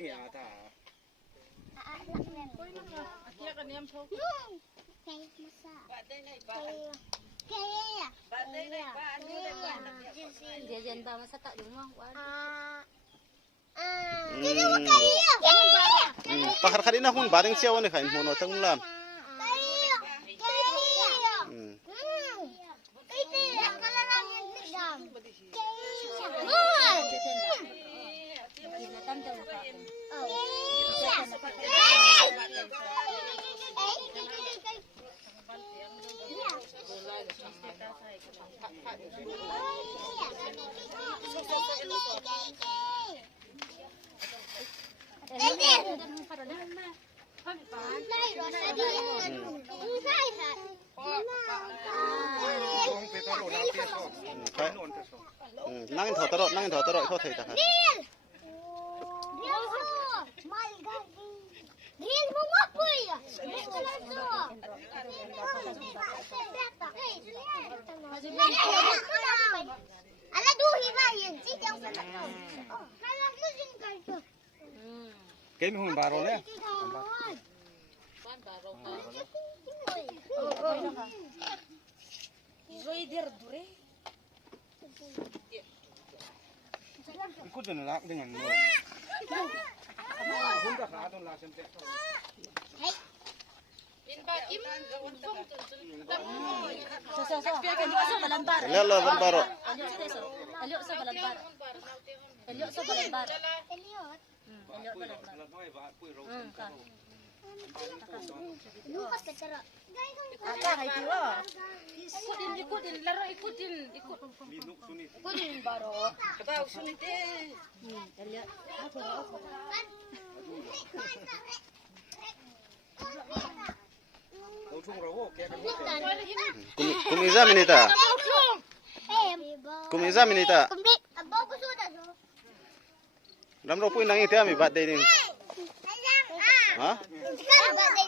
ya ta. Kia kan niam thau. Jajan ba masa tak dumang. Pakar kadina hun bareng siaw ni kain mono tenglam. Nangin thọ tarot kau thầy ta ha. Cái hùng bà rồi đấy. Ikut dengan dengan lo. Hunda khá tuần là xem tết. Lihat lo baru. Eliok sa balambar. Eliok sa balambar. Lukas ka cara. Ada kay tiro. Ikutin laro ikutin. Ikutin baro. Kataw sunit eh. Eliok. Kumiza minita. Kumiza minita. Ram ro pun nangi tiap mi birthday ni. Hah?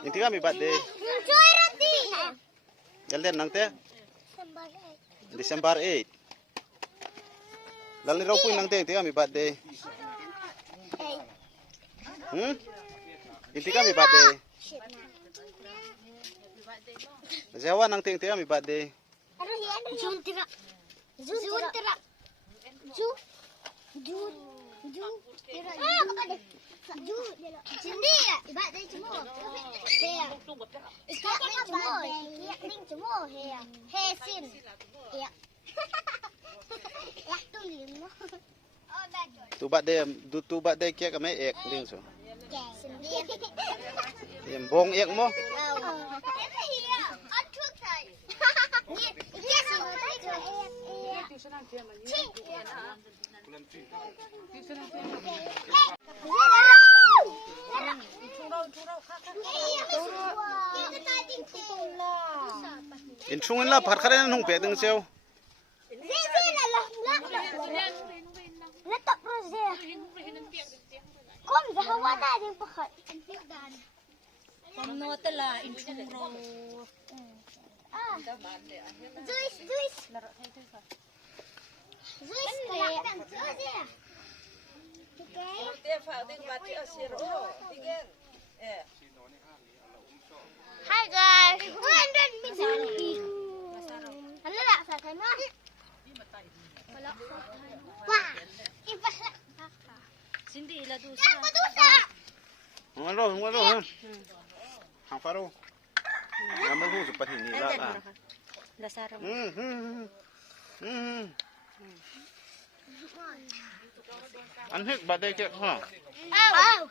Inti kami birthday. Jalan nang teh. Desember 8. Lalu ro pun nang teh inti kami birthday. Inti kami birthday. Jawa nang teh kami birthday. Jun tira. Sindi ya, ibadah semua. Hea. Ibadah semua. Ibadah semua. Hea. Hesin. Ya. Laktung lima. Tu birthday kia kami ek ding so. Sindi. Yang bong ek mo. Intrungin lah parkaren nung pedeng siaw. Letak proses. Kom zahawa tadi pakai. Kamno tala intrungro. Juice. Hi guys. Ano na sa kanya? Wah, ipasla. Sindi ila dusa. Ngaro. Hang faro. Nama lu seperti ini lah. Lasarang. Anhek badai kek ha. Oh.